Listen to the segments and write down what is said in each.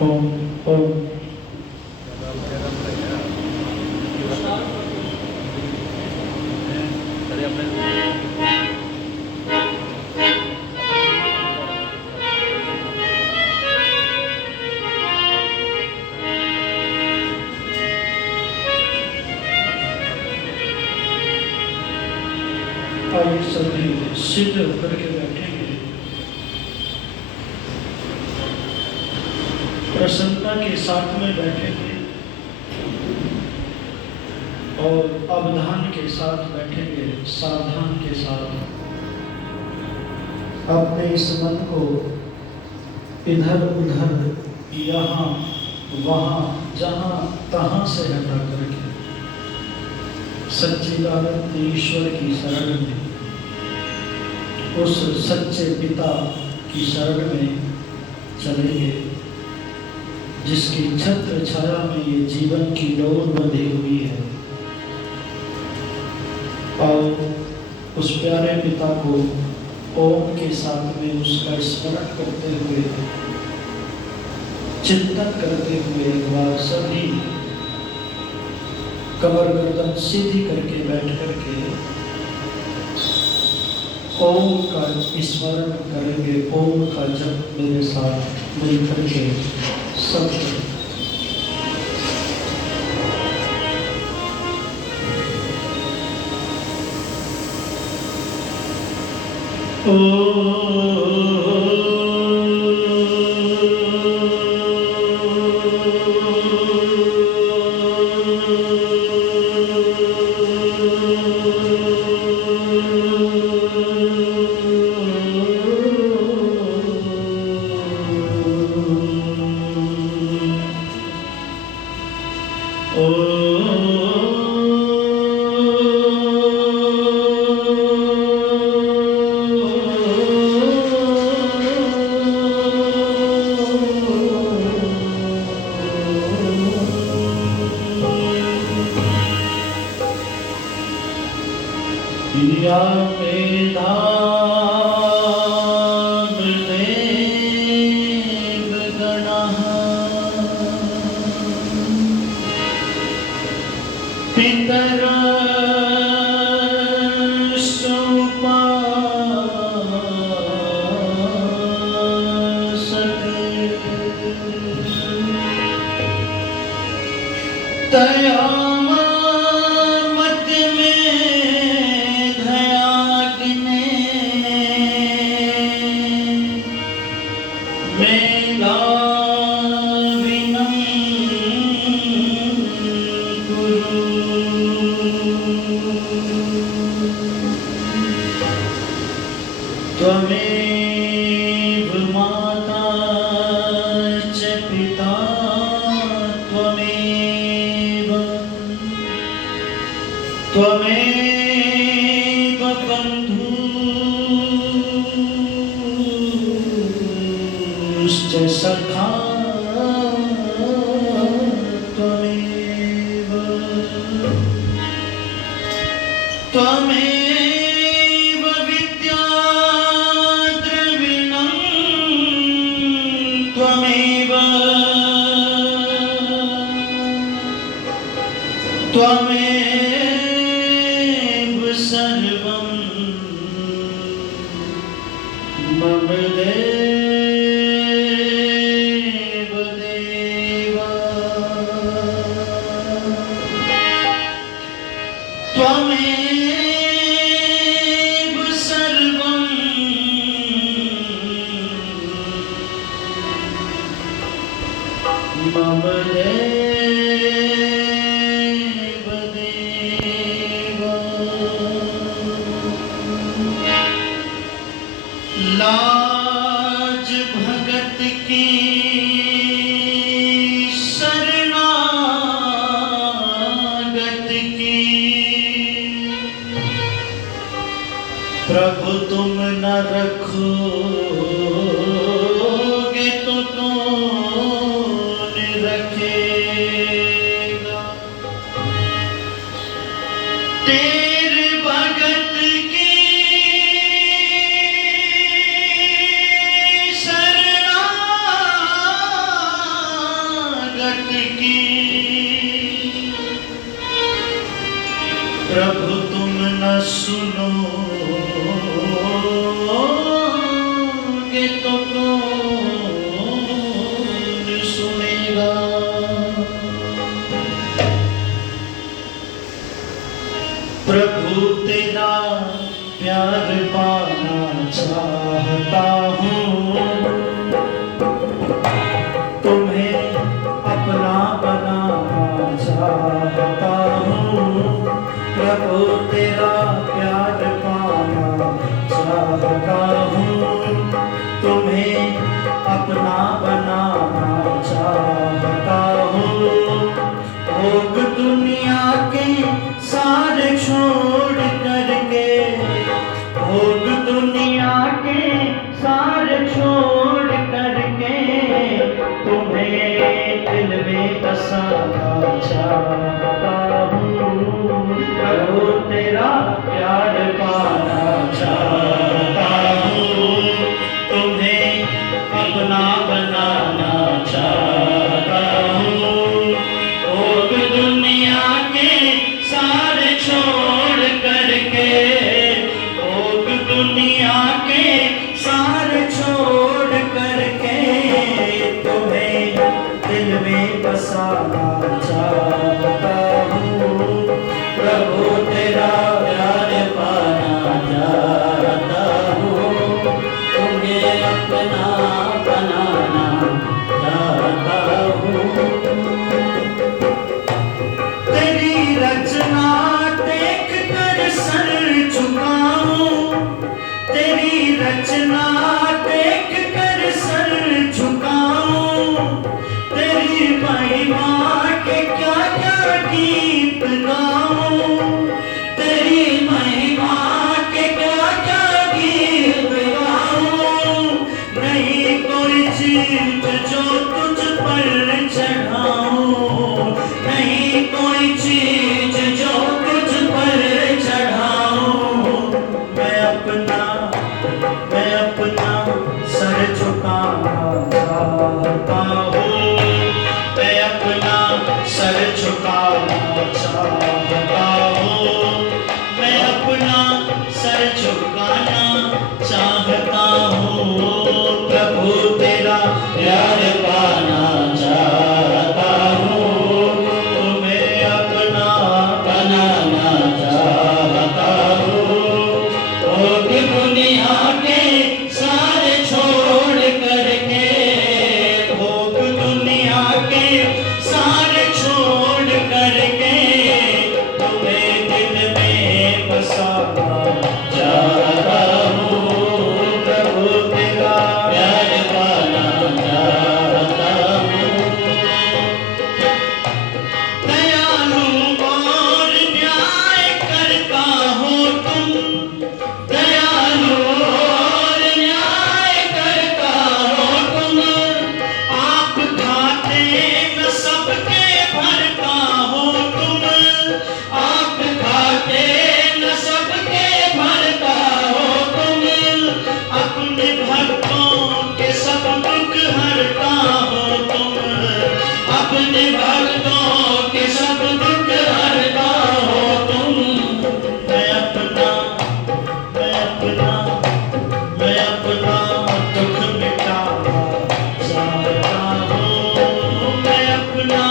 ओम ओम आइए सभी सीधे होकर के बैठेंगे। प्रसन्नता के साथ में बैठेंगे और अवधान के साथ बैठेंगे, सावधान के साथ। अपने इस मन को इधर उधर यहाँ वहाँ जहाँ तहाँ से हटा करके सच्चिदानंद ईश्वर की शरण में, उस सच्चे पिता की शरण में चलेंगे जिसकी छत्र छाया में ये जीवन की डोर बंधी हुई है। और उस प्यारे पिता को ओम के साथ में उसका स्मरण करते हुए, चिंतन करते हुए एक बार सभी कमर गर्दन सीधी करके बैठ करके ओम का स्मरण करेंगे। ओम का जप मेरे साथ मिलकर के सब प्रभु तुम न सुनोगे तो कौन सुनेगा। प्रभु तेरा प्यार पाना चाहता हूँ, तुम्हें अपना बनाना चाहता हूँ। प्रभु तेरा प्यार पाना चाहता हूँ, तुम्हें अपना बनाना चाहता हूँ। भोग दुनिया के सारे छोड़ करके, भोग दुनिया के सारे छोड़ करके, तुम्हें दिल में बसाना चाहता हूँ। प्रभु तेरा प्यार पाना चाहता हूँ, तुम्हें अपना बनाना चाहता हूँ। भोग दुनिया के सारे छोड़ करके, भोग दुनिया के सारे छोड़ करके, तुम्हें दिल में बसाना चाहता हूँ। प्रभु तेरा प्यार पाना चाहता हूँ, तुम्हें अपना बनाना चाहता हूँ। तेरी रचना देख कर सर झुकाऊं, तेरी रचना देख कर सर झुकाऊं। तेरी महिमा के क्या क्या गीत गाऊं, तेरी महिमा के क्या क्या गीत गाऊं। नहीं कोई चीज जो तुझ पर चढ़ाऊं, नहीं कोई चीज जो तुझ पर चढ़ाऊं। मैं अपना सर झुकाना चाहता हूँ, मैं अपना सर झुकाना चाहता हूँ, मैं अपना सर झुकाना चाहता हूँ। प्रभु तेरा प्यार पाना चाहता हूँ, तुम्हें अपना बनाना चाहता हूँ। भोग दुनिया के सारे छोड़ करके, भोग दुनिया के सारे छोड़ करके, तुम्हें दिल में बसाना चाहता हूँ। प्रभु तेरा प्यार पाना चाहता हूँ। दयालु और न्याय करता हो तुम, दयालु और न्याय करता हो तुम। आप खाते न सबके भरता हो तुम, आप खाते न सबके भरता हो तुम। अपने भक्तों के सब दुख हरता हो तुम, अपने भक्तों के सब दुख हरता हो तुम। मैं अपना दुख मिटाना चाहता हूँ, मैं अपना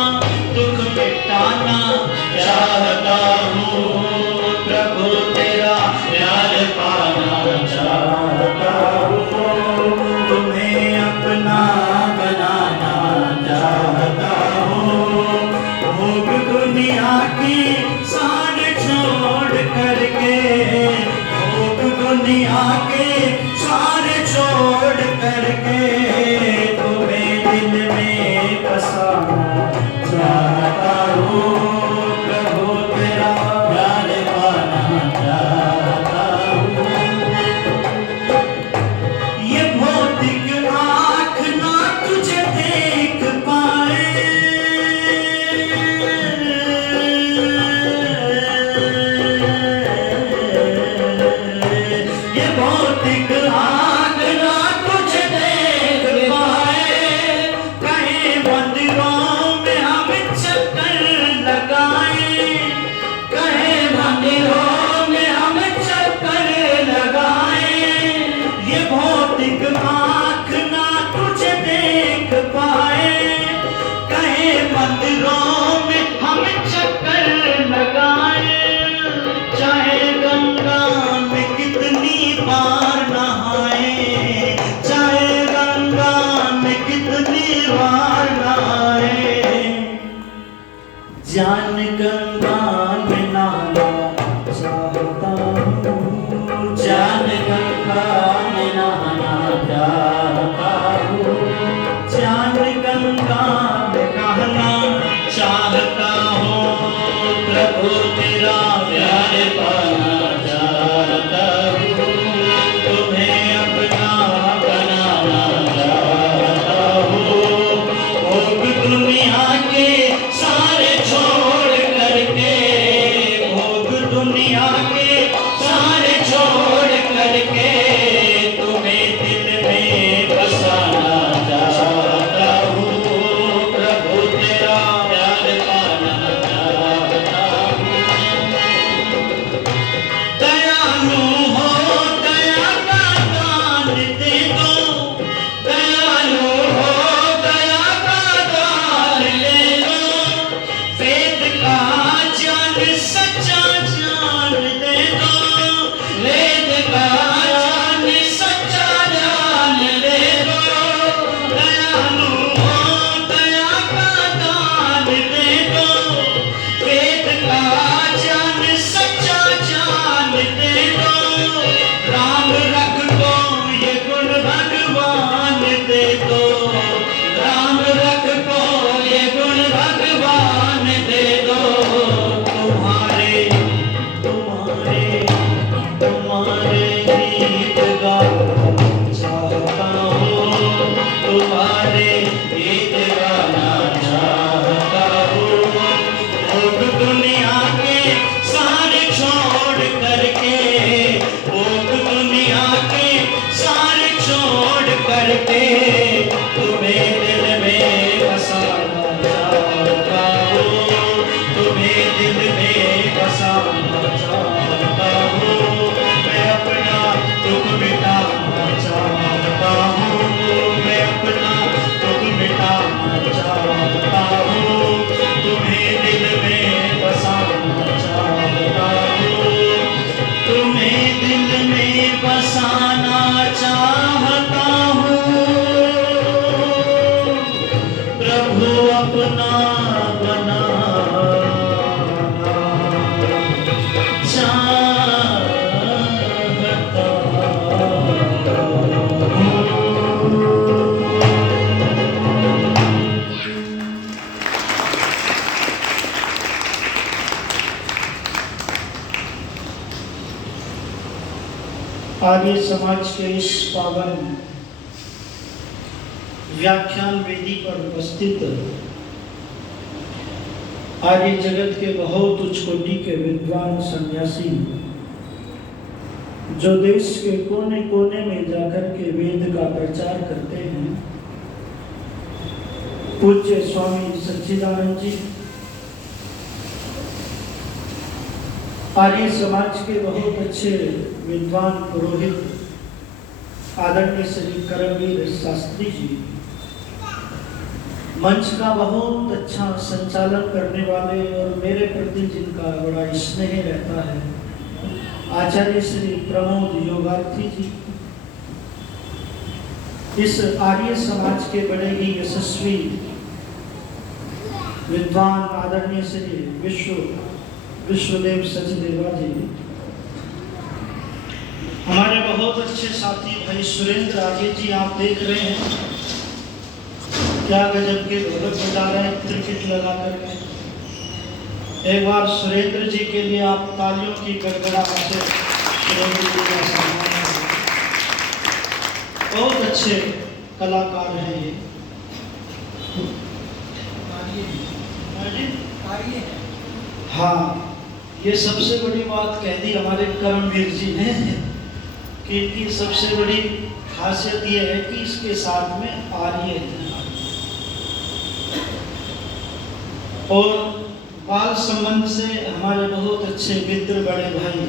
दुख मिटाना चाहता हूँ। प्रभु तेरा प्यार पाना चाहता हूँ, तुम्हें अपना बनाना चाहता हूँ। भोग दुनिया की सारे छोड़ करके, भोग दुनिया के सारे छोड़ करके, तुम्हें दिल में बसाना चाहता हूँ। प्रभु तेरा प्यार पाना चाहता हूँ। ये भौतिक आँख ना तुझे देख पाए, ये भौतिक आँख ना तुझे देख पाए। कहीं मंदिरों में हम जान गंगा में नहाना चाहता हूँ, जान गंगा में नहाना चाहता हूँ, जान गंगा में नहाना चाहता हूँ, प्रभु तेरा प्यार पाना चाहता हूँ, तुम्हें अपना बनाना चाहता हूँ, भोग दुनिया के सारे छोड़ करके, भोग दुनिया के सारे छोड़ करके, तुम्हें दिल में बसाना चाहता हूँ, प्रभु तेरा प्यार पाना चाहता हूँ। दयालु हो, दया का दान दे दो, दयालु हो, दया का दान ले लो, वेद का ज्ञान सच्चा ज्ञान दे दो, वेद का ज्ञान सच्चा ज्ञान ले दो, दयालु हो, दया का दान दे दो, वेद का ज्ञान सच्चा ज्ञान दे दो, राम रख दो ये गुण भगवान दे दो, राम रख दो ये गुण भगवान दे दो, तुम्हारे तुम्हारे तुम्हारे गीत गाना चाहता हूँ, तुम्हारे गीत गाना चाहता हूँ, भोग दुनिया के सारे छोड़ करके, भोग दुनिया के सारे छोड़ करके, तुम्हें दिल में बसाना चाहता हूँ, तुम्हें दिल में बसाना चाहता हूँ, मैं अपना दुख मिटाना चाहता हूँ, मैं अपना दुख मिटाना चाहता हूँ, तुम्हें दिल में बसाना चाहता हूँ, तुम्हें दिल में बसाना चाहता हूँ, प्रभु अपना बनाना चाहता हूँ। आर्य समाज के इस पावन व्याख्यान वेदी पर उपस्थित आर्य जगत के बहुत उच्च कोटि के विद्वान सन्यासी, जो देश के कोने कोने में जाकर के वेद का प्रचार करते हैं, पूज्य स्वामी सच्चिदानंद जी, आर्य समाज के बहुत अच्छे विद्वान पुरोहित आदरणीय श्री करमवीर शास्त्री जी, मंच का बहुत अच्छा संचालन करने वाले और मेरे प्रति जिनका बड़ा स्नेह रहता है, आचार्य श्री प्रमोद योगार्थी जी, इस आर्य समाज के बड़े ही यशस्वी विद्वान आदरणीय श्री विश्वदेव सचदेवा जी, हमारे बहुत अच्छे साथी भाई सुरेंद्र आर्य जी, आप देख रहे हैं क्या गजब के ढोलक बजा रहे हैं क्रिकेट लगा करके। एक बार सुरेंद्र जी के लिए आप तालियों की गड़गड़ाहट से सुरेंद्र जी का सम्मान करें। बहुत अच्छे कलाकार हैं ये। हाँ, ये सबसे बड़ी बात कह दी हमारे करमवीर जी ने कि इनकी सबसे बड़ी खासियत ये है कि इसके साथ में आर्य है। और बाल संबंध से हमारे बहुत अच्छे मित्र बड़े भाई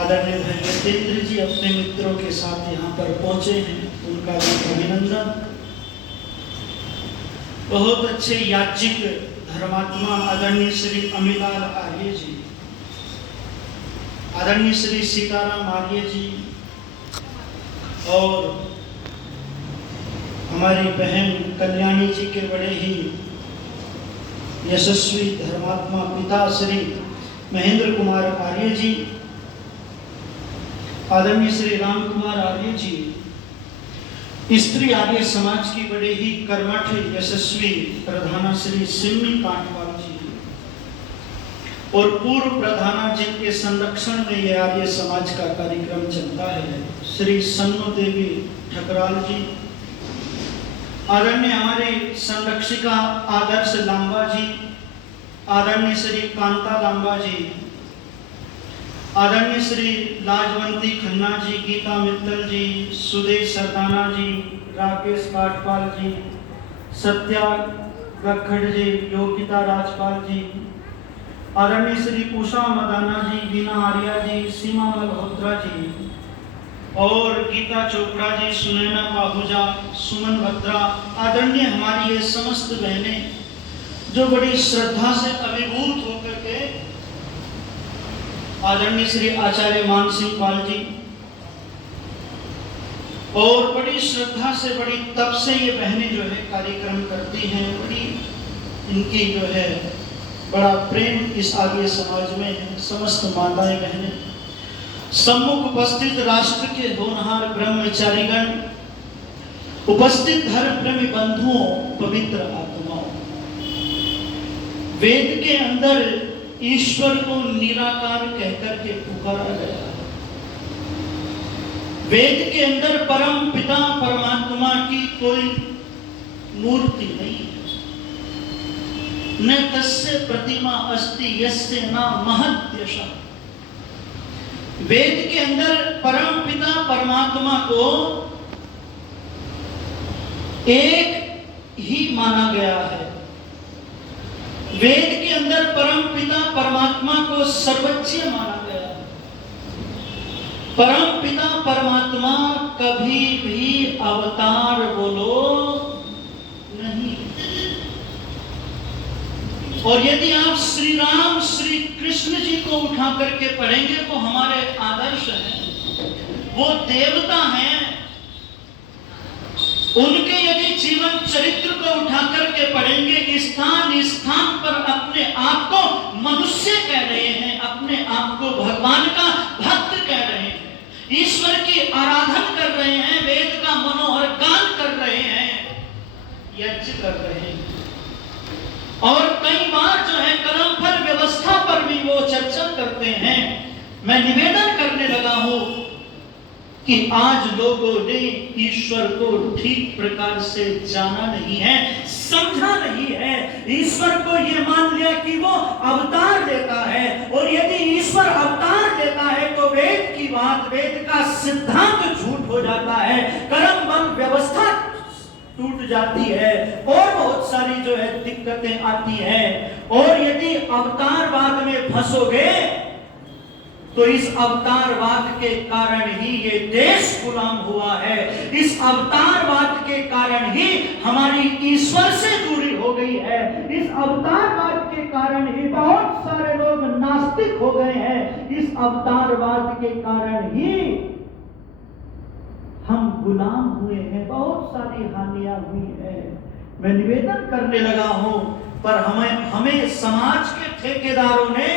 आदरणीय भाई नरेंद्र जी अपने मित्रों के साथ यहाँ पर पहुँचे हैं, उनका भी अभिनंदन। बहुत अच्छे याज्ञिक धर्मात्मा आदरणीय श्री अमिलाल आर्य जी, आदरणीय श्री सीताराम आर्य जी, और हमारी बहन कल्याणी जी के बड़े ही यशस्वी धर्मात्मा पिता श्री महेंद्र कुमार आर्य जी, आदरणीय श्री राम कुमार आर्य जी, स्त्री आर्य समाज की बड़े ही कर्मठ यशस्वी प्रधाना श्री सिम्मी कांटवाल जी और पूर्व प्रधाना जिनके संरक्षण में यह आर्य समाज का कार्यक्रम चलता है श्री सन्नो देवी ठकराल जी, आदरणीय हमारे संरक्षिका आदर्श लांबा जी, आदरणीय श्री कांता लांबा जी, आदरणीय श्री लाजवंती खन्ना जी, गीता मित्तल जी, सुदेश सरदाना जी, राकेश काटपाल जी, सत्या गखड़ जी, योगिता राजपाल जी, आदरणीय श्री उषा मदाना जी, बीना आर्या जी, सीमा मल्होत्रा जी और गीता चोपड़ा जी, सुनैना पाहुजा, सुमन भद्रा, आदरणीय हमारी ये समस्त बहनें जो बड़ी श्रद्धा से अभिभूत होकर के आदरणीय श्री आचार्य मान सिंह पाल जी और बड़ी श्रद्धा से बड़ी तप से ये बहनें जो है कार्यक्रम करती हैं, बड़ी इनकी जो है बड़ा प्रेम इस आर्य समाज में है। समस्त माताएं बहनें, सम्मुख उपस्थित राष्ट्र के होनहार ब्रह्मचारीगण, उपस्थित धर्म प्रेमी बंधुओं, पवित्र आत्माओं, वेद के अंदर ईश्वर को निराकार कहकर के पुकारा गया। वेद के अंदर परम पिता परमात्मा की कोई मूर्ति नहीं है, न तस्य प्रतिमा अस्ति यस्य न महद्यशः। वेद के अंदर परम पिता परमात्मा को एक ही माना गया है। वेद के अंदर परम पिता परमात्मा को सर्वोच्च माना गया है। परम पिता परमात्मा कभी भी अवतार बोलो नहीं। और यदि आप श्री राम श्री कृष्ण जी को उठा करके पढ़ेंगे वो हमारे आदर्श हैं, वो देवता हैं। उनके यदि जीवन चरित्र को उठा करके पढ़ेंगे, स्थान स्थान पर अपने आप को मनुष्य कह रहे हैं, अपने आप को भगवान का भक्त कह रहे हैं, ईश्वर की आराधना कर रहे हैं, वेद का मनोहर गान कर रहे हैं, यज्ञ कर रहे हैं। और कई बार जो है कर्मफल व्यवस्था पर भी वो चर्चा करते हैं। मैं निवेदन करने लगा हूं कि आज लोगों ने ईश्वर को ठीक प्रकार से जाना नहीं है, समझा नहीं है। ईश्वर को ये मान लिया कि वो अवतार लेता है, और यदि ईश्वर अवतार लेता है तो वेद की बात, वेद का सिद्धांत झूठ हो जाता है, कर्म बल व्यवस्था टूट जाती है और बहुत सारी जो है दिक्कतें आती हैं। और यदि अवतारवाद में फंसोगे तो इस अवतारवाद के कारण ही ये देश गुलाम हुआ है, इस अवतारवाद के कारण ही हमारी ईश्वर से दूरी हो गई है, इस अवतारवाद के कारण ही बहुत सारे लोग नास्तिक हो गए हैं, इस अवतारवाद के कारण ही हम गुलाम हुए हैं, बहुत सारी हानियां हुई है। मैं निवेदन करने लगा हूं, पर हमें समाज के ठेकेदारों ने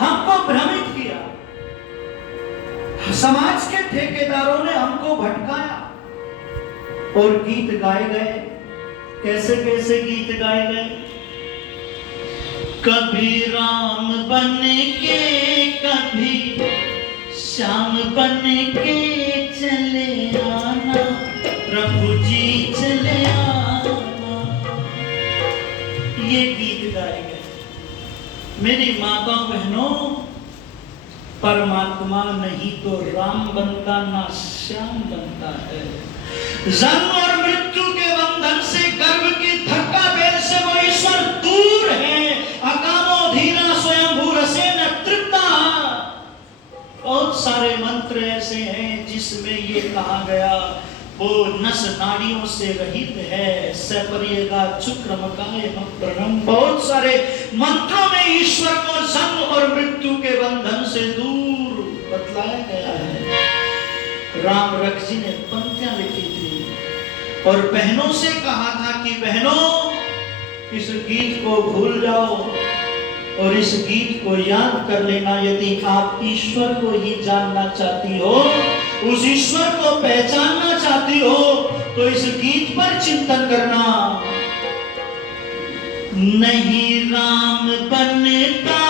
हमको भ्रमित किया, समाज के ठेकेदारों ने हमको भटकाया और गीत गाए गए। कैसे कैसे गीत गाए गए? कभी राम बन के, कभी श्याम बन के चले आना, प्रभु जी चले आना, ये गीत गाए गए। मेरी माताओं बहनों, परमात्मा नहीं तो राम बनता ना श्याम बनता है। जन्म और मृत्यु के बंधन से, गर्भ की धक्का बेल से वो ईश्वर दूर है। अकामो धीरा स्वयं भूरसे न तृप्ता। बहुत सारे मंत्र ऐसे हैं जिसमें ये कहा गया वो नस नाड़ियों से रहित है, सपरिएगा चुक्रमकाय प्रणम। बहुत सारे मंत्रों में ईश्वर को जन्म और मृत्यु के बंधन से दूर बतलाया गया है। राम रख जी ने पंक्तियां लिखी थी, और बहनों से कहा था कि बहनों, इस गीत को भूल जाओ और इस गीत को याद कर लेना। यदि आप ईश्वर को ही जानना चाहती हो, उस ईश्वर को पहचानना चाहती हो, तो इस गीत पर चिंतन करना। नहीं राम बनता,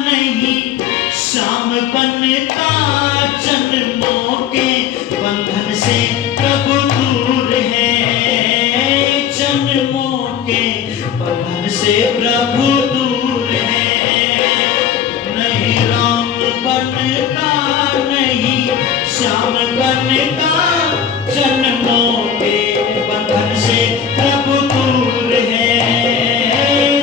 नहीं श्याम बनता, जन्मों के बंधन से प्रभु दूर है, जन्मों के बंधन से प्रभु दूर है। नहीं राम बनता, नहीं श्याम बनता, जन्मों के बंधन से प्रभु दूर है,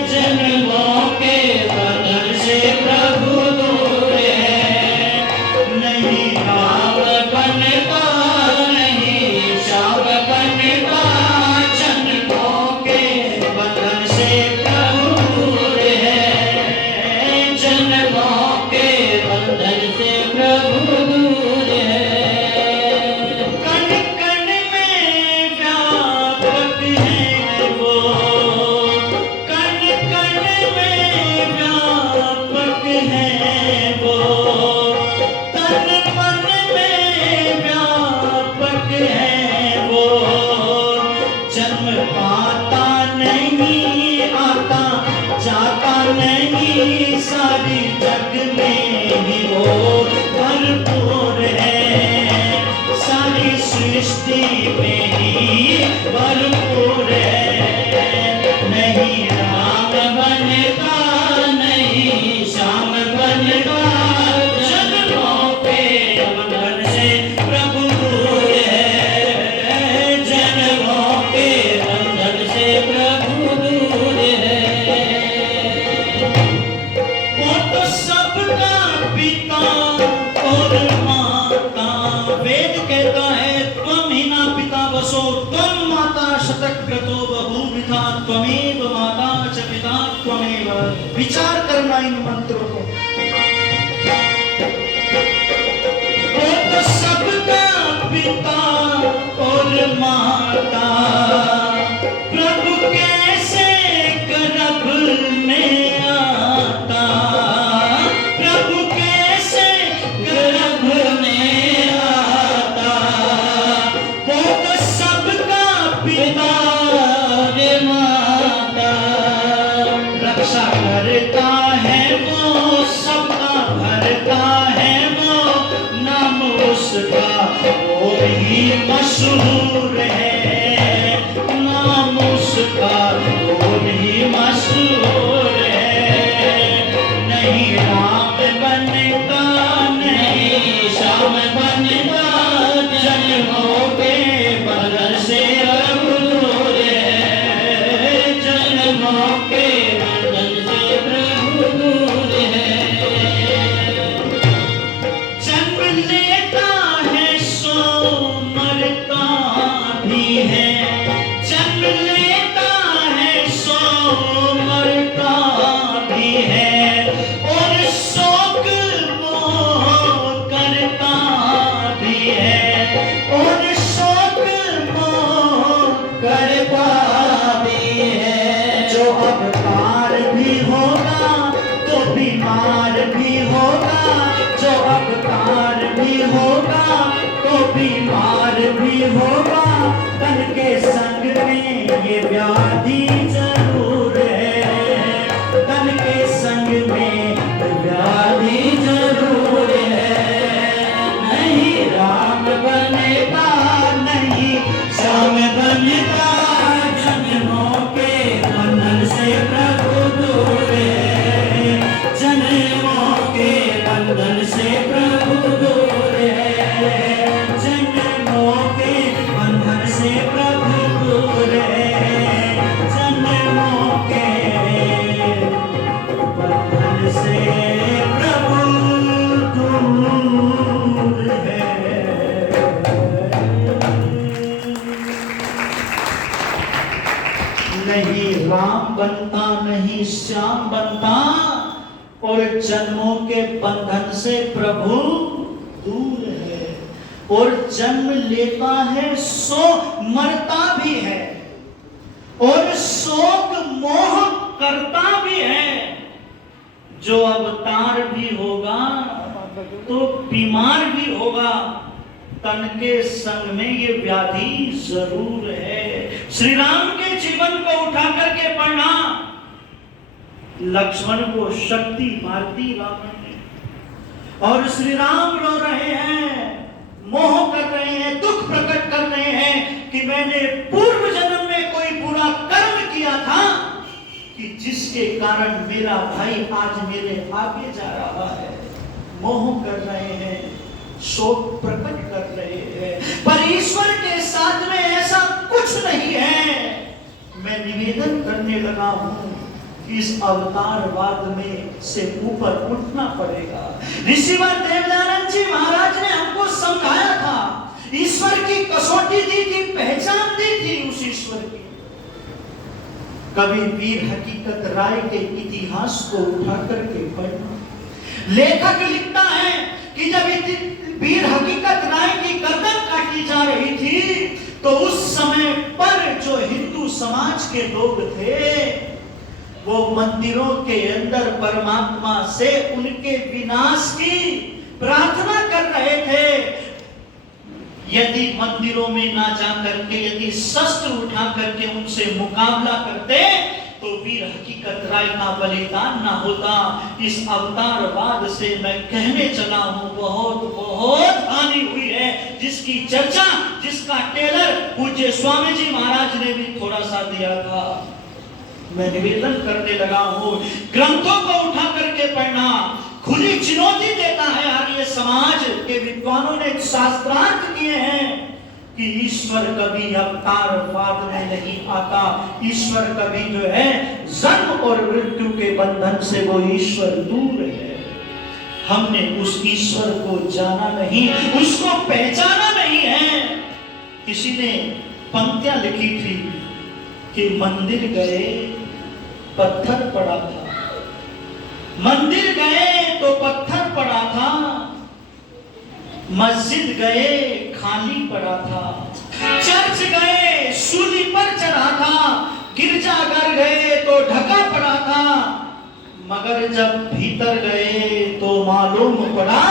जन्मों के बंधन से प्रभु दूर है। नहीं राम बनता, नहीं श्याम बनता, जन्मों के बंधन से प्रभु दूर है, जन्मों के बंधन से प्रभु दूर है। कण कण में व्यापक है वो, कण कण में व्यापक है वो, तन मन में व्यापक है वो। जन्म पाता नहीं, आता जाता नहीं, सारी जग में ही वो भरपूर है, सारी सृष्टि में ही भरपूर है। नहीं राम बनता, नहीं श्याम बनता, जन्मों के बंधन से प्रभु दूर है, जन्मों के बंधन से प्रभु दूर है। वो तो सबका पिता और माता, वेद कहता है त्वम ही ना पिता वसो, त्वम माता शतक्रतो बभूमिथा, त्वमेव माता च पिता त्वमेव। विचार करना इन मंत्रों को। वो तो सबका पिता और माता, प्रभु कैसे गर्भ में आता, प्रभु कैसे गर्भ में आता। वो तो सबका पिता और माता, रक्षा करता है वो, सबका भरता है वो, नाम उसका और ही मशहूर है, नाम उसका और ही मशहूर है। नहीं राम बनता, नहीं श्याम बनता, जन्मों के बंधन से प्रभु दूर है, जन्मों के बंधन से प्रभु दूर है। जन्म लेता है सो मरता भी है, जन्म लेता है सो मरता भी है, और शोक मोह करता भी है, और शोक मोह करता भी है। जो अवतार भी होगा तो बीमार भी होगा, जो अवतार भी होगा तो बीमार भी होगा, तन के संग में ये व्याधि जरूर है, तन के संग में व्याधि जरूर है। नहीं राम बनता, नहीं श्याम बनता, जन्मों के बंधन से प्रभु दूर है, जन्मों के बंधन से प्रभु दूर है, जन्मों के बंधन से प्रभु दूर है, जन्मों के बंधन से प्रभु दूर है। नहीं राम बनता, नहीं श्याम बनता, और जन्मों के बंधन से प्रभु दूर है। और जन्म लेता है सो मरता भी है, और शोक मोह करता भी है। जो अवतार भी होगा तो बीमार भी होगा, तन के संग में ये व्याधि जरूर है। श्री राम के जीवन को उठा करके पढ़ना। लक्ष्मण को शक्ति मारती रावण ने, और श्री राम रो रहे हैं, मोह कर रहे हैं, दुख प्रकट कर रहे हैं कि मैंने पूर्व जन्म में कोई बुरा कर्म किया था कि जिसके कारण मेरा भाई आज मेरे आगे जा रहा है। मोह कर रहे हैं, शोक प्रकट कर रहे हैं, पर ईश्वर के साथ में ऐसा कुछ नहीं है। मैं निवेदन करने लगा हूं, इस अवतारवाद में से ऊपर उठना पड़ेगा। ऋषिवर देवदानंद जी महाराज ने हमको समझाया था, ईश्वर की कसौटी दी थी, पहचान दी थी उस ईश्वर की। कभी वीर हकीकत राय के इतिहास को उठा करके पढ़ना। लेखक लिखता है कि जब वीर हकीकत राय की गर्दन काटी जा रही थी तो उस समय पर जो हिंदू समाज के लोग थे वो मंदिरों के अंदर परमात्मा से उनके विनाश की प्रार्थना कर रहे थे। यदि मंदिरों में ना जा करके यदि शस्त्र उठा करके उनसे मुकाबला करते तो वीर हकीकत राय का बलिदान ना होता। इस अवतारवाद से मैं कहने चला हूं, बहुत बहुत हानि हुई है, जिसकी चर्चा, जिसका टेलर पूज्य स्वामी जी महाराज ने भी थोड़ा सा दिया था। मैं निवेदन करने लगा हूं, ग्रंथों को उठा करके पढ़ना। खुली चुनौती देता है आर्य समाज के विद्वानों ने शास्त्रार्थ किए हैं कि ईश्वर कभी अवतारवाद में नहीं आता। ईश्वर कभी जो है जन्म और मृत्यु के बंधन से वो ईश्वर दूर है। हमने उस ईश्वर को जाना नहीं, उसको पहचाना नहीं है। किसी ने पंक्तियां लिखी थी कि मंदिर गए पत्थर पड़ा था, मंदिर गए तो पत्थर पड़ा था, मस्जिद गए खाली पड़ा था, चर्च गए सूली पर चढ़ा था, गिरजाघर गए तो ढका पड़ा था, मगर जब भीतर गए तो मालूम पड़ा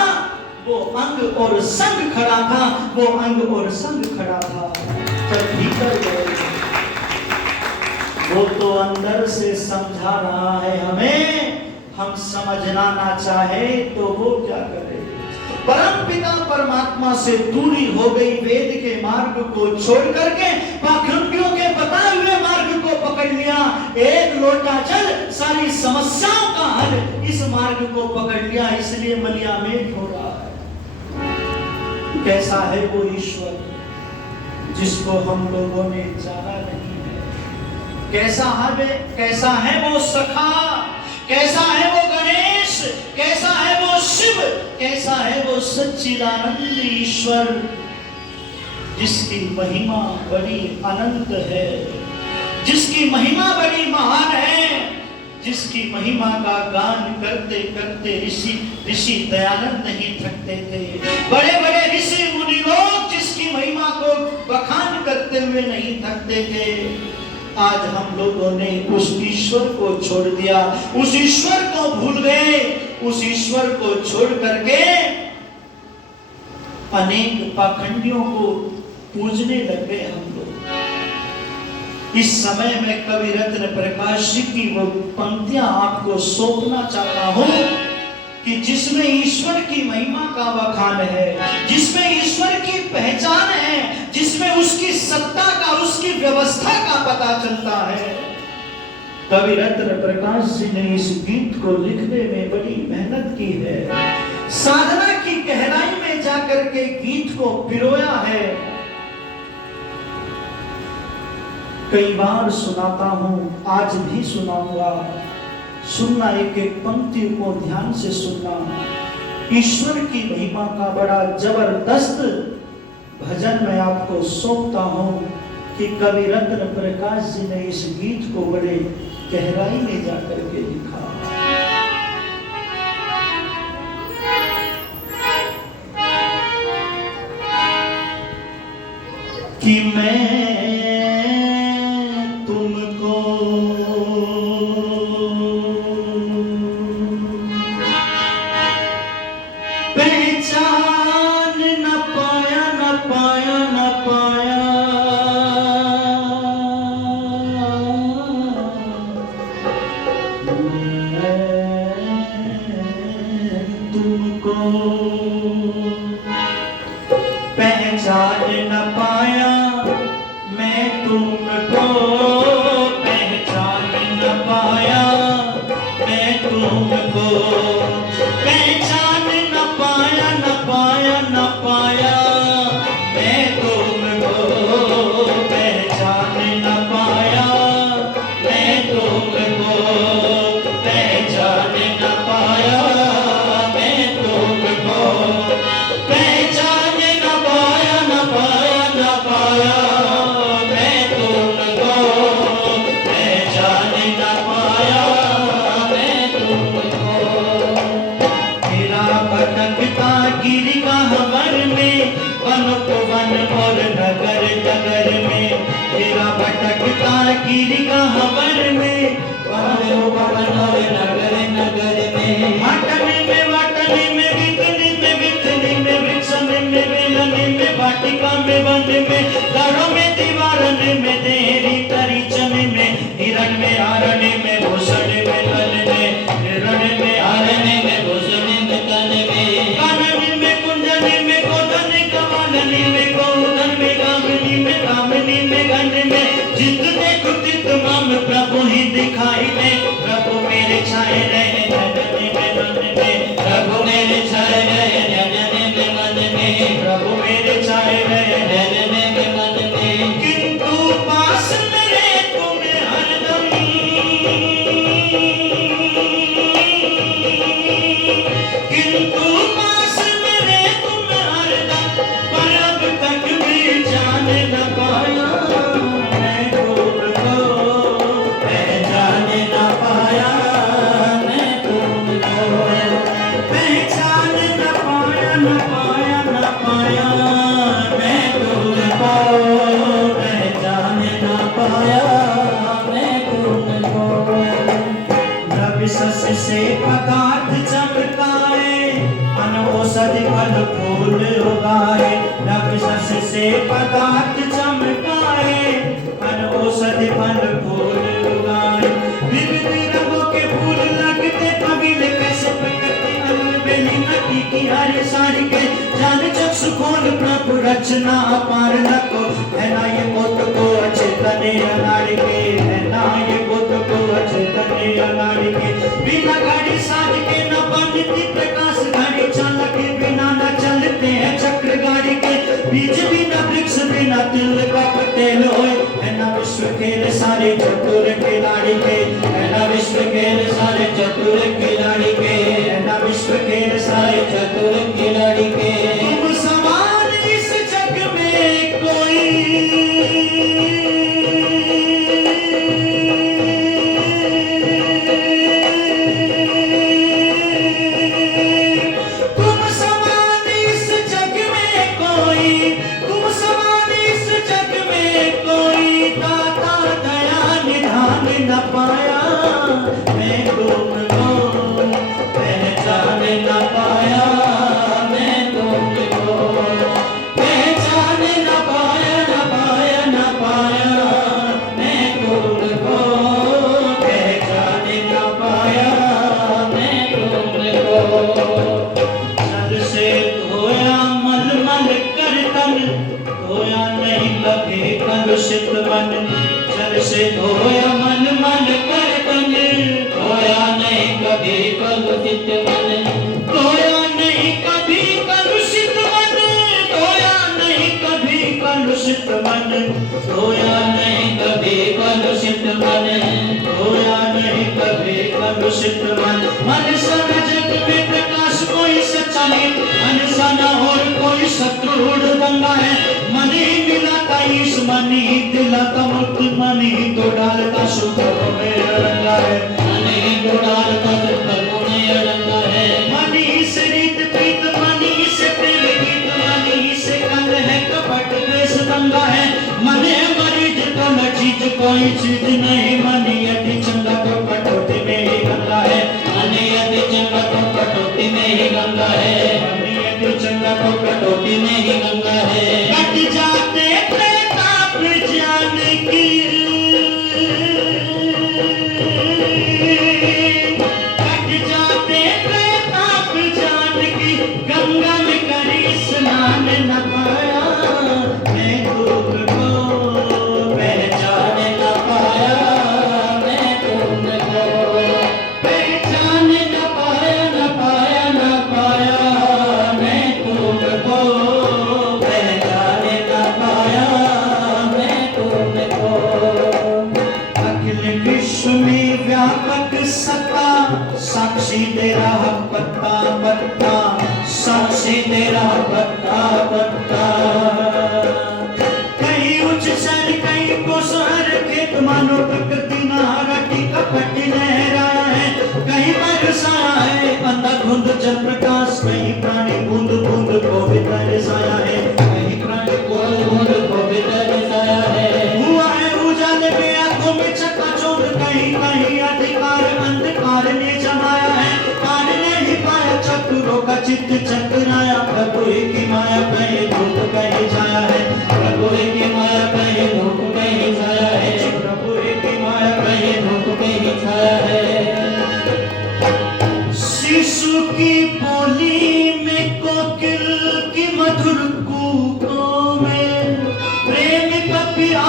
वो अंग और संग खड़ा था, वो अंग और संग खड़ा था। जब भीतर गए वो तो अंदर से समझा रहा है हमें, हम समझना ना चाहे तो वो क्या करे। परम पिता परमात्मा से दूरी हो गई, वेद के मार्ग को छोड़ करके पाखंडियों के बताए हुए मार्ग को पकड़ लिया। एक लोटा जल सारी समस्याओं का हल, इस मार्ग को पकड़ लिया, इसलिए मलियामेट हो रहा है। कैसा है वो ईश्वर जिसको हम लोगों ने जाना नहीं है? कैसा है वो सखा, कैसा है वो गणेश, कैसा है वो शिव, कैसा है वो सच्चिदानंद ईश्वर जिसकी महिमा बड़ी अनंत है, जिसकी महिमा बड़ी महान है, जिसकी महिमा का गान करते करते ऋषि दयानंद नहीं थकते थे। बड़े बड़े ऋषि मुनि लोग जिसकी महिमा को बखान करते हुए नहीं थकते थे। आज हम लोगों ने उस ईश्वर को छोड़ दिया, उस ईश्वर को भूल गए, उस ईश्वर को छोड़ करके अनेक पाखंडियों को पूजने लग गए हम लोग। इस समय में कवि रत्न प्रकाश जी की वो पंक्तियां आपको सौंपना चाहता हूं कि जिसमें ईश्वर की महिमा का बखान है, जिसमें ईश्वर की पहचान है, जिसमें उसकी सत्ता का, उसकी व्यवस्था का पता चलता है। कवि रत्न प्रकाश जी ने इस गीत को लिखने में बड़ी मेहनत की है, साधना की गहराई में जाकर के गीत को पिरोया है। कई बार सुनाता हूं, आज भी सुनाऊंगा। सुनना, एक एक पंक्ति को ध्यान से सुनना। ईश्वर की महिमा का बड़ा जबरदस्त भजन मैं आपको सौंपता हूं कि कवि रत्न प्रकाश जी ने इस गीत को बड़े गहराई में जाकर के लिखा। मैं तुमको पहचान न पाया न पाया न पाया, तुमको पहचान न पाया मैं तुमको, पहचान न पाया मैं तुमको, पहचान न पाया न पाया न पाया मैं तुमको, पहचान न पाया मैं तुमको, पहचान न पाया मैं तुमको, पहचान न पाया न पाया न पाया मैं तुमको, पहचान न पाया मैं तुमको। तेरा भटकता गिरगा हवर में, वन को वन और नगर नगर में, तेरा भटकता गिरगा हवर में, वन को वन और नगर नगर में, वाटने में वाटने में, वितने में वितने में, वृक्षने में वेलने में, वाटिका में वन में, घरों में दीवारने में, देरी तरीचने में, हिरण में आरने में, भूषण में तन में, हिरण में आरने में, भूषण में तन में, कानने में कुंजने में, गोधन कमालने में, गौधन में, गामिनी में, कामिनी में, गंड में, जित देखो तित मम प्रभु ही दिखाई दे, प्रभु मेरे छाए रहे नयन में मन में, प्रभु मेरे छाए रहे नयन में मन में, प्रभु मेरे छाए रहे नयन में मन में, किंतु पास मेरे तुम्हें हरदम, किंतु पास मेरे तुम्हें हरदम, पर अब तक भी जान न पाया मैं तुमको, पहचान न पाया मैं तुमको, पहचान न पाया न पाया न पाया मैं तुमको, पहचान न पाया मैं तुमको। रवि सस से पदार्थ चमकाए, अनौषधि फल फूल उगाए, रवि सस से पदार्थ चमकाए, अनौषधि फल फूल उगाए, विविध रंगों के फूल लगते कबीले कैसे प्रकृति अलबेली नदी की हरी सारी के, जान चक्षु खोल प्रभु रचना अपार नको, है ना ये बुद्ध को अचेतने अनाड़ी के, है ना ये बुद्ध को अचेतने अनाड़ी के, बिना घड़ी साज के न बनती प्रकाश घड़ी, चालक के बिना न चलते हैं चक्र गाड़ी के, बीज बिना वृक्ष बिना तिल का पटेल होए, है ना विश्व खेल सारे चतुर खिलाड़ी के, है ना विश्व खेल सारे चतुर खिलाड़ी के, है ना विश्व खेल सारे चतुर खिलाड़ी के। तुम समान इस जग में कोई न पाया मैं तुमको, पहचान न पाया मैं तुमको, पहचान न पाया न पाया न पाया मैं तुमको, पहचान न पाया मैं तुमको। जल से धोया मलमल कर तन, धोया नहीं लगे कलुषित मन, जल से धोया मन मन कर तन, धोया नहीं कभी कलुषित मन, धोया नहीं कभी कलुषित मन, धोया नहीं कभी कलुषित मन, धोया नहीं कभी कलुषित मन, धोया नहीं कभी कलुषित मन। मन सन जग में प्रकाश कोई सच्चा नहीं, मन सा और कोई शत्रु दंगा है, मन ही मिलाता ईश, मन ही दिलाता मुक्त, मन ही तो डालता सुख में रंगा है, मन ही तो डालता सुख में रंगा है, मन ही से रीत प्रीत, मन ही से प्रेम गीत, मन ही से कंग है कपट द्वेष दंगा है, सत्ता साक्षी तेरा पत्ता पत्ता साक्षी तेरा पत्ता पत्ता कहीं उच्च शहर कहीं को शहर खेत मानो प्रकृति नहारा टीका पट्टी लहराया है कहीं बरसाया है अंधाधुंध जल प्रकाश कहीं प्राणी बूंद बूंद को भी तरसाया है कहीं प्राणी बूंद बूंद को भी तरसाया है हुआ है उजाले में आंखों में चकाचौंध कहीं कहीं अधिकार अंधकार ने जमाया है कान ने ही पाया चक्रों का चित्त चकराया प्रभु की माया कहीं धूप कहीं छाया है प्रभु की माया कहीं धूप कहीं छाया है प्रभु की माया कहीं धूप कहीं छाया है शिशु की बोली में कोकिल की मधुर कूकों में प्रेम कपिया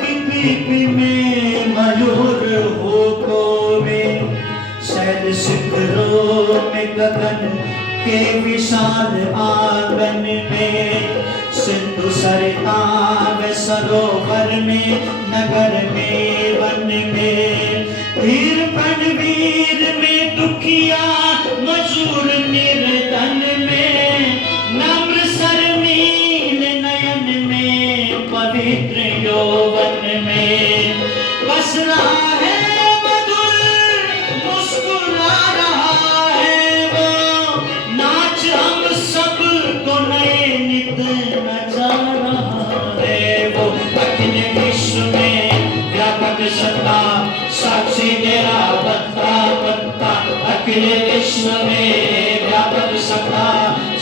की पीपी में मयूर होकों में शैल शिखरों में गगन के विशाल आंगन में सिंधु सरिता में सरोवर में नगर में वन में वीर प्रणवीर में दुखिया मजूर निर्धन में नम्र शर्मील नयन में पवित्र यौवन में बस रहा है मधुर मुस्कुरा रहा है वो नाच हम सब को नए नित नचा रहा है वो अखिल विश्व में व्यापक सत्ता साक्षी तेरा पत्ता पत्ता अखिल विश्व में व्यापक सत्ता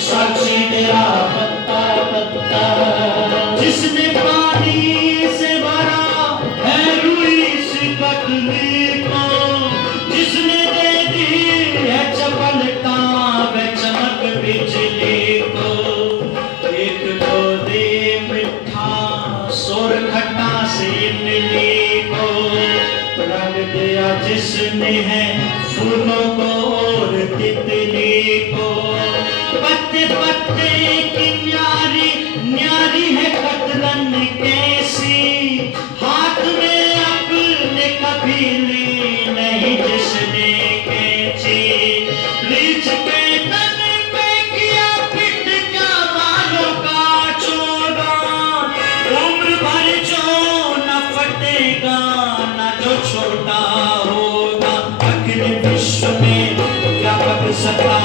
साक्षी तेरा पत्ता पत्ता जिसने पानी से भरा है रुई सी पतली को जिसने दे दी है चपलता व चमक बिजली को एक को दे मिठा सोर खट्टा से इमली को रंग दिया जिसने है फूलों को और तितली को पत्ते पत्ते की न्यारी न्यारी है कतरन कैसी हाथ में अपने कभी ली नहीं जिसने कैची रीछ के तन पे किया पिट का बालों का चोगा उम्र भर जो न फटेगा न जो छोटा होगा अखिल विश्व में व्यापक सत्ता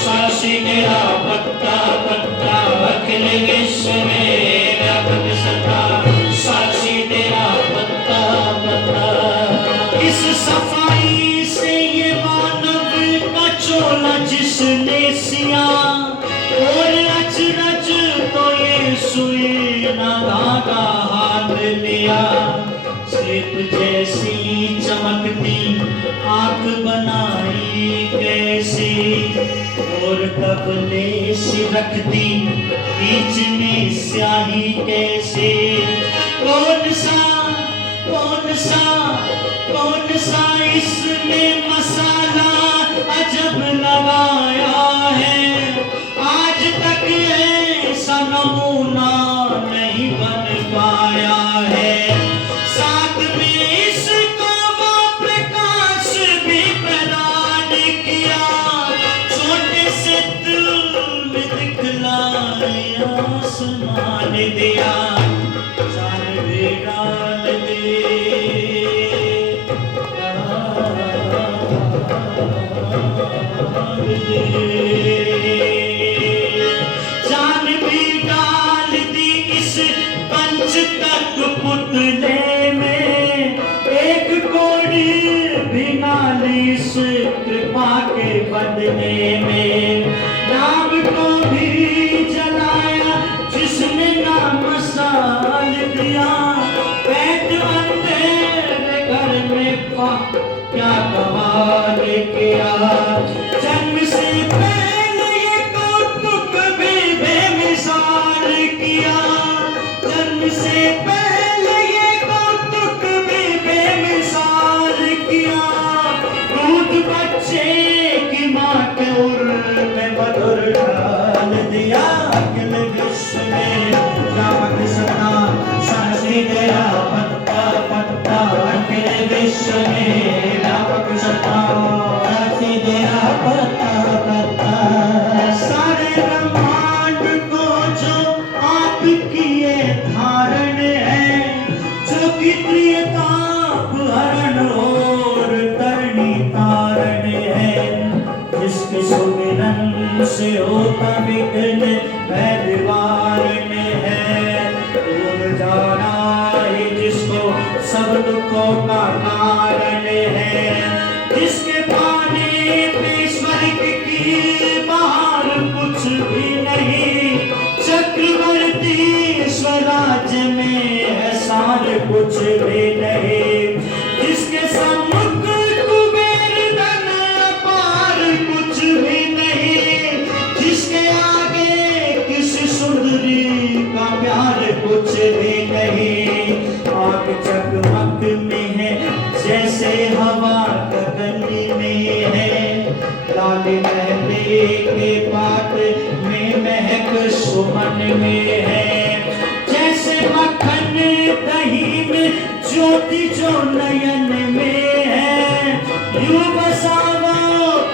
साक्षी तेरा पत्ता पत्ता अखिल विश्व में व्यापक सत्ता साक्षी तेरा पत्ता पत्ता इस सफाई से ये मानव का चोला जिसने सिया और अचरज तो ये सुई न धागा हाथ लिया स्लिप जैसी चमकती आंख बनाई कैसी और कपले सी रखती बीच में स्याही कैसे कौन सा कौन सा कौन सा इसमें मसाला अजब लगाया है आज तक ऐसा नमूना नहीं बन पाया है साथ में इसको वो प्रकाश भी प्रदान किया छोटे से दिल में दिखलाया आसमान दिया जान भी डाल दे जान भी डाल दी इस पंच तत्व पुतले में एक कोड़ी भी नाली इस कृपा के बदले में नाम को भी जलाया जिसने नाम साल दिया पेट अंधेरे घर में पा क्या कमाल किया जन्म से पहले ये कौतुक भी बेमिसाल किया जन्म से पहले ये कौतुक भी बेमिसाल किया दूध बच्चे की माँ के उर में मधुर डाल दिया अखिल विश्व में व्यापक सत्ता साक्षी तेरा पत्ता पत्ता अखिल विश्व में व्यापक सत्ता धन से होता विघ्न दीवार में है। डूब जाना ही जिसको सब दुखों का कारण है। जिसके पानी पे स्वर्ग की बाहर कुछ भी नहीं, चक्रवर्ती स्वराज्य में है सार कुछ भी नहीं। जिसके सम्मुख कुबेर धन अपार कुछ भी नहीं, जिसके आगे किसी सुंदरी का प्यार कुछ भी नहीं। आग चकमक में है जैसे हवा गगन में है, लाल महले के पात में महक सुमन में है। जैसे मक्खन दही में ज्योति जो नयन में है, यूं बसावा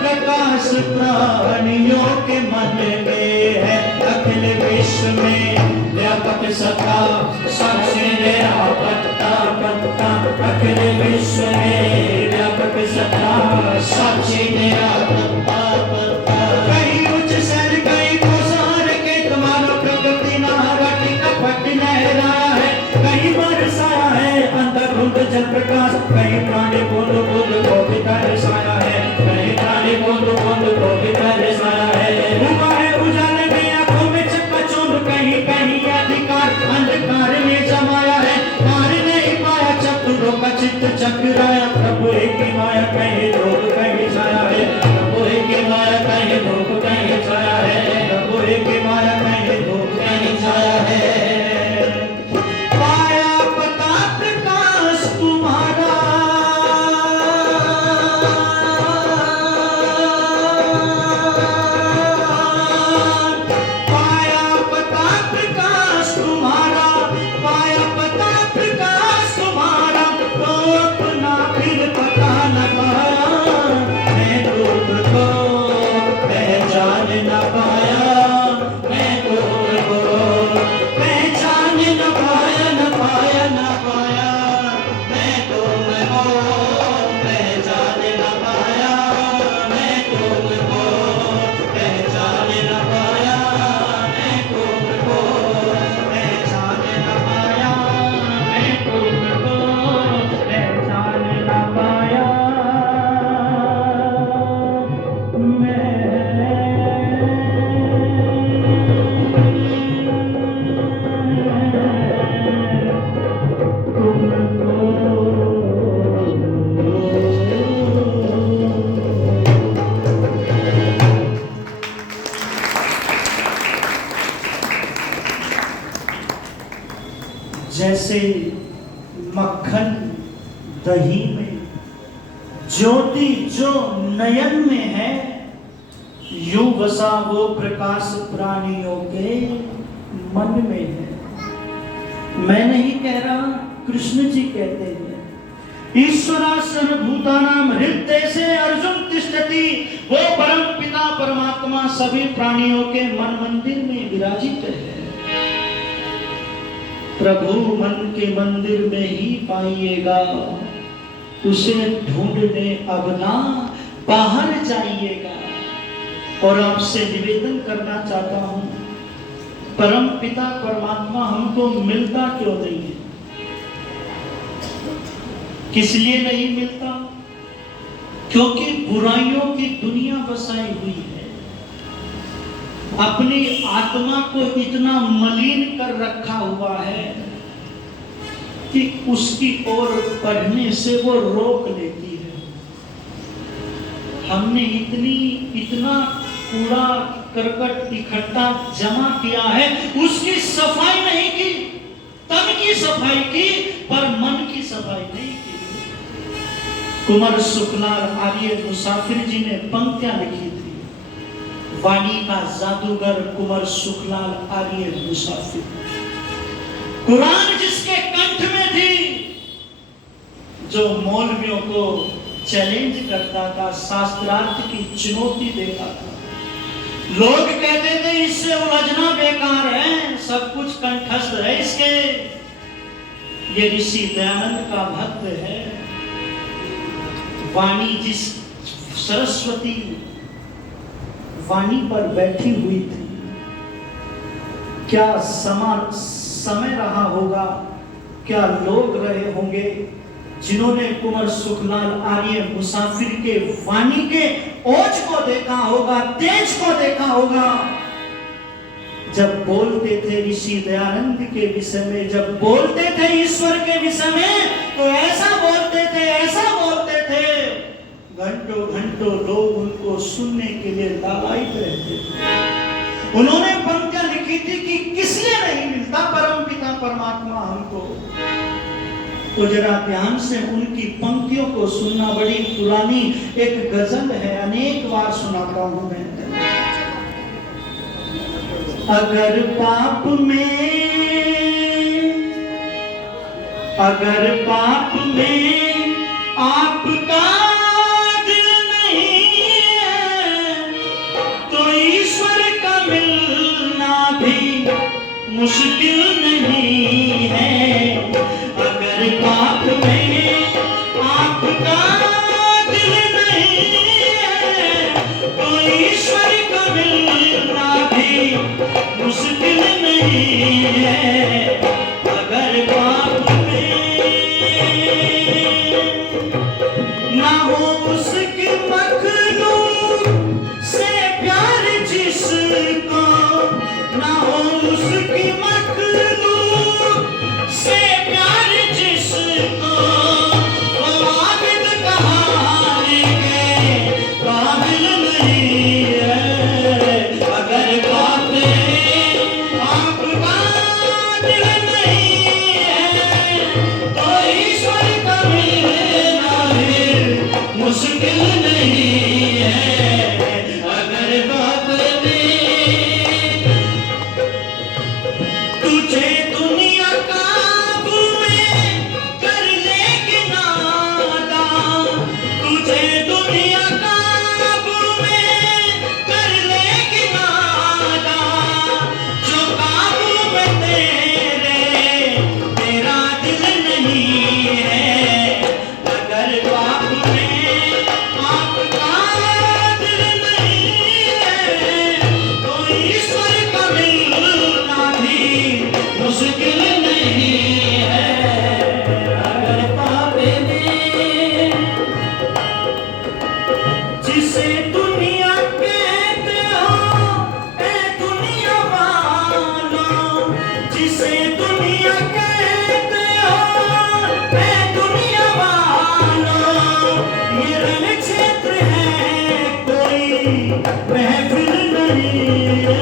प्रकाश प्राणियों के मन में है। अखिल विश्व में व्यापक सत्ता साक्षी तेरा पत्ता पत्ता। अखिल विश्व में व्यापक सत्ता साक्षी तेरा पत्ता पत्ता। कहीं उच्च सर कहीं प्रसार के तुम्हारा प्रकृति नारटी कपट लहराया है। कहीं बरसाया है अंतर्गुंद जल प्रकाश, कहीं प्राणी बूंद बूंद को भी तरसाया है। कहीं प्राणी बूंद बूंद को भी तरसाया है। हुआ है उजाले में आंखों में चकचोंध, कहीं कहीं अधिकार अंधकार में जमाया है। मार नहीं पाया चतुरों का चित्त चकराया। प्रभु एक ही माया कहीं लोग कहीं छाया है। प्रभु एक ही माया कहीं लोग कहीं छाया है। प्रभु एक ही माया कहीं लोग कहीं छाया है। पाया पता प्रकाश तुम्हारा, पाया पता प्रकाश तुम्हारा, पाया पता प्रकाश तुम्हारा। तो अपना फिर पता न पाया, मैं तुमको पहचान न पाया। मैं तुमको पहचान न पाया, न पाया न पाया। मैं तुमको पहचान न पाया। मैं तुमको पहचान न पाया। मैं तुमको पहचान न पाया। मैं तुमको पहचान न पाया। जैसे मक्खन दही में, ज्योति जो नयन में है, यूं बसा वो प्रकाश प्राणियों के मन में है। मैं नहीं कह रहा, कृष्ण जी कहते हैं। ईश्वरा सर्वभूतानां हृदय से अर्जुन तिष्ठति। वो परम पिता परमात्मा सभी प्राणियों के मन मंदिर में विराजित है। प्रभु मन के मंदिर में ही पाइएगा, उसे ढूंढने अब ना बाहर जाइएगा। और आपसे निवेदन करना चाहता हूं, परम पिता परमात्मा हमको मिलता क्यों नहीं है? किस लिए नहीं मिलता? क्योंकि बुराइयों की दुनिया बसाई हुई है। अपनी आत्मा को इतना मलिन कर रखा हुआ है कि उसकी ओर पढ़ने से वो रोक लेती है। हमने इतना कूड़ा करकट इकट्ठा जमा किया है, उसकी सफाई नहीं की। तन की सफाई की पर मन की सफाई नहीं की। कुंवर सुखलाल आर्य मुसाफिर जी ने पंक्तियां लिखी थी। वाणी का जादूगर कुंवर सुखलाल आर्य मुसाफिर। कुरान जिसके कंठ में थी, जो मौलवियों को चैलेंज करता था, शास्त्रार्थ की चुनौती देता था। लोग कहते थे इससे उलझना बेकार है, सब कुछ कंठस्थ है इसके। ये ऋषि दयानंद का भक्त है। वाणी जिस सरस्वती वाणी पर बैठी हुई थी। क्या समय रहा होगा, क्या लोग रहे होंगे जिन्होंने कुंवर सुखलाल आर्य मुसाफिर के वाणी के ओज को देखा होगा, तेज को देखा होगा। जब बोलते थे ऋषि दयानंद के विषय में, जब बोलते थे ईश्वर के विषय में, तो ऐसा बोलते थे, ऐसा बोलते थे, घंटों घंटों लोग उनको सुनने के लिए लालायित रहते थे। उन्होंने पंक्तियां लिखी थी कि किसलिए नहीं मिलता परम पिता परमात्मा हमको। तो जरा ध्यान से उनकी पंक्तियों को सुनना। बड़ी पुरानी एक गजल है, अनेक बार सुनाता हूं मैं। अगर पाप में आपका दिल नहीं है, तो ईश्वर का मिलना भी मुश्किल नहीं है। अगर पाप में आपका दिल नहीं है, तो ईश्वर का मिलना भी मुश्किल नहीं है। अगर पाप में ना हो उसकी मखलूक से प्यार जिसको, ना हो उसकी मखलूक से प्यार जिसको, वो आबिद कहानी के काबिल नहीं है। अगर पाप में आपका दिल नहीं है, तो ईश्वर का मिलना भी मुश्किल नहीं है। अगर पाप में तुझे दुनिया काबू में कर लेगी नादान, तुझे दुनिया काबू में कर लेगी नादान, जो काबू में तेरा दिल नहीं है। अगर पाप में आपका दिल नहीं है, तो ईश्वर का मिलना भी मुश्किल नहीं है। अगर पाप में जिसे दुनिया कहते हो, ए दुनिया वालों, जिसे दुनिया कहते हो, ए दुनिया वालों, ये रण क्षेत्र है, कोई महफिल नहीं है।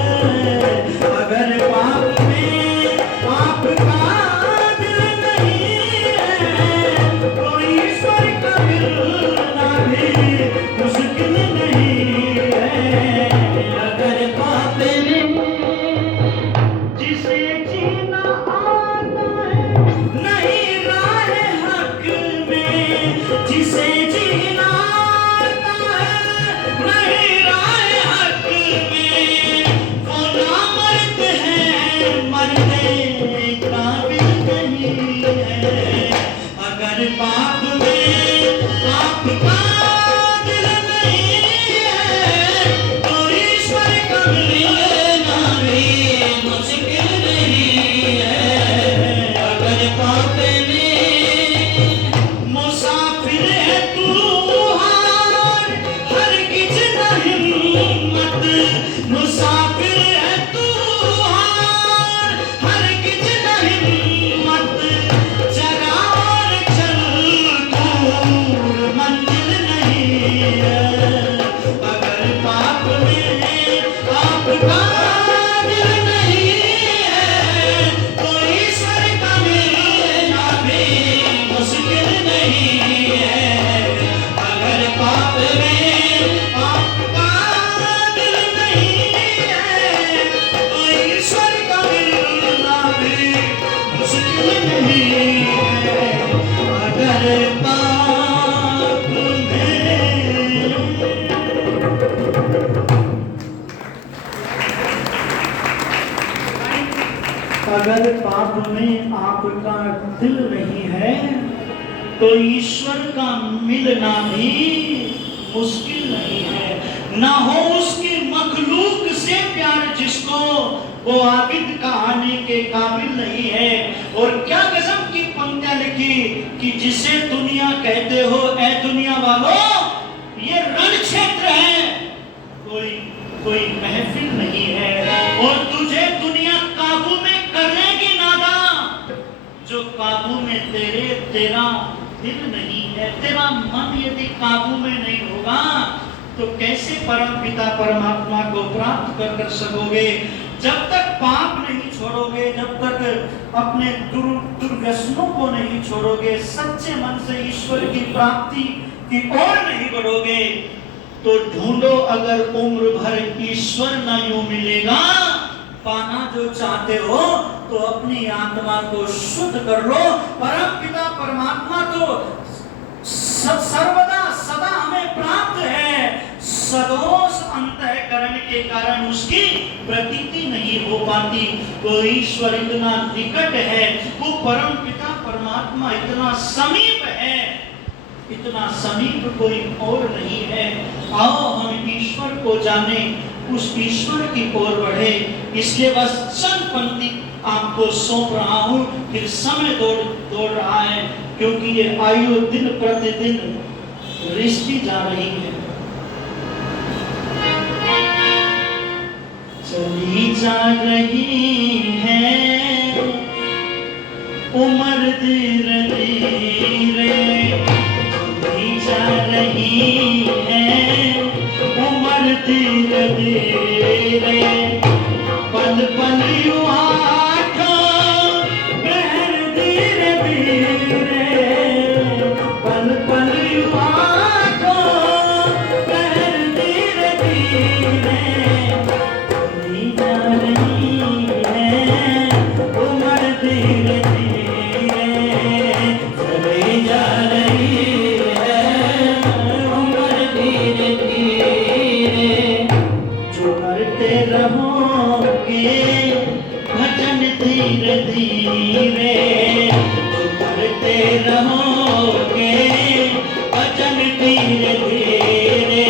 अगर पाप में आपका दिल नहीं है, तो ईश्वर का मिलना भी मुश्किल नहीं है। अगर पाप में जिसे जीना आता है, नहीं राह हक में, जिसे जीना आता है, नहीं राह हक में, वो नामर्द है, मरने काबिल नहीं है। अगर पाप में आपका दिल नहीं है, तो ईश्वर का मिलना भी मुश्किल नहीं है। अगर पाप में मुसाफिर है तू हार, हरगिज न हिम्मत, मुसाफिर है तू हार, हरगिज न हिम्मत, जरा और चल दूर मंजिल नहीं है। अगर पाप में आपका दिल नहीं है, तो ईश्वर का मिलना भी मुश्किल नहीं है। अगर पाप में आपका दिल नहीं है, तो ईश्वर का मिलना भी मुश्किल नहीं है। अगर पाप में अगर पाप में आपका दिल नहीं है, तो ईश्वर का मिलना भी मुश्किल नहीं है। ना हो उसकी मखलूक वो आबिद कहानी के काबिल नहीं है। और क्या गजब की पंक्तियां लिखी कि जिसे दुनिया कहते हो ए दुनिया वालों, ये रण क्षेत्र है, कोई महफिल नहीं है, और तुझे दुनिया काबू में कर लेगी नादा, जो काबू में तेरा दिल नहीं है। तेरा मन यदि काबू में नहीं होगा तो कैसे परम पिता परमात्मा को प्राप्त कर सकोगे? जब तक पाप नहीं छोड़ोगे, जब तक अपने दुर्व्यसनों को नहीं छोड़ोगे, सच्चे मन से ईश्वर की प्राप्ति की ओर नहीं बढ़ोगे, तो ढूंढो अगर उम्र भर ईश्वर न यूं मिलेगा। पाना जो चाहते हो तो अपनी आत्मा को शुद्ध कर लो। परम पिता परमात्मा तो सर्वदा सदा हमें प्राप्त है, सदोष अंतःकरण के कारण उसकी प्रतीति नहीं हो पाती। वो ईश्वर इतना निकट है, वो परम पिता परमात्मा इतना समीप है, इतना समीप कोई और नहीं है। आओ हम ईश्वर को जाने, उस ईश्वर की ओर बढ़े। इसलिए बस चंद पंक्ति आपको सौंप रहा हूं, फिर समय दौड़ रहा है, क्योंकि ये आयु दिन प्रतिदिन रिश्ती जा रही है। चली जा रही है उम्र धीरे धीरे, चली जा रही है उम्र धीरे धीरे, पल पल यूं आंखों बहर धीरे धीरे, पल पल यूं आंखों बहर धीरे धीरे, चली जा रही है उम्र धीरे धीरे, चली जा रही है उम्र धीरे धीरे। जो करते रहोगे भजन धीरे धीरे, जो करते रहोगे भजन धीरे धीरे,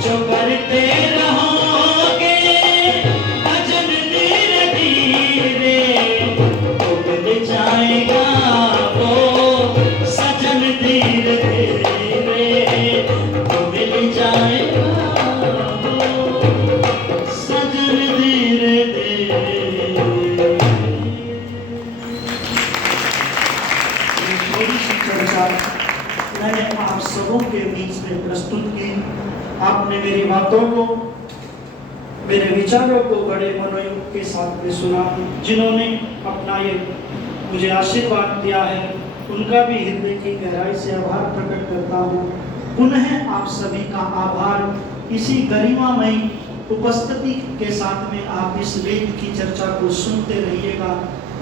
जो करते रहोगे भजन धीरे धीरे, तो मिल जाएगा वो सजन धीरे धीरे, तो मिल जाएगा सजन धीरे धीरे। थोड़ी सी चर्चा मैंने आप सबों के बीच में प्रस्तुत की। आपने मेरी बातों को, मेरे विचारों को बड़े मनोयोग के साथ में सुना। जिन्होंने अपना ये मुझे आशीर्वाद दिया है, उनका भी हृदय की गहराई से आभार प्रकट करता हूँ। पुनः आप सभी का आभार। इसी गरिमामयी उपस्थिति के साथ में आप इस वेद की चर्चा को सुनते रहिएगा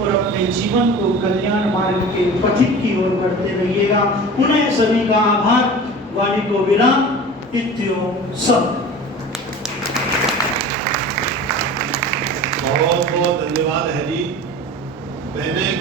और अपने जीवन को कल्याण मार्ग के पथिक की ओर बढ़ते रहिएगा। पुनः सभी का आभार। वाणी को विराम। इत्यो सब। बहुत बहुत धन्यवाद है जी। मैंने एक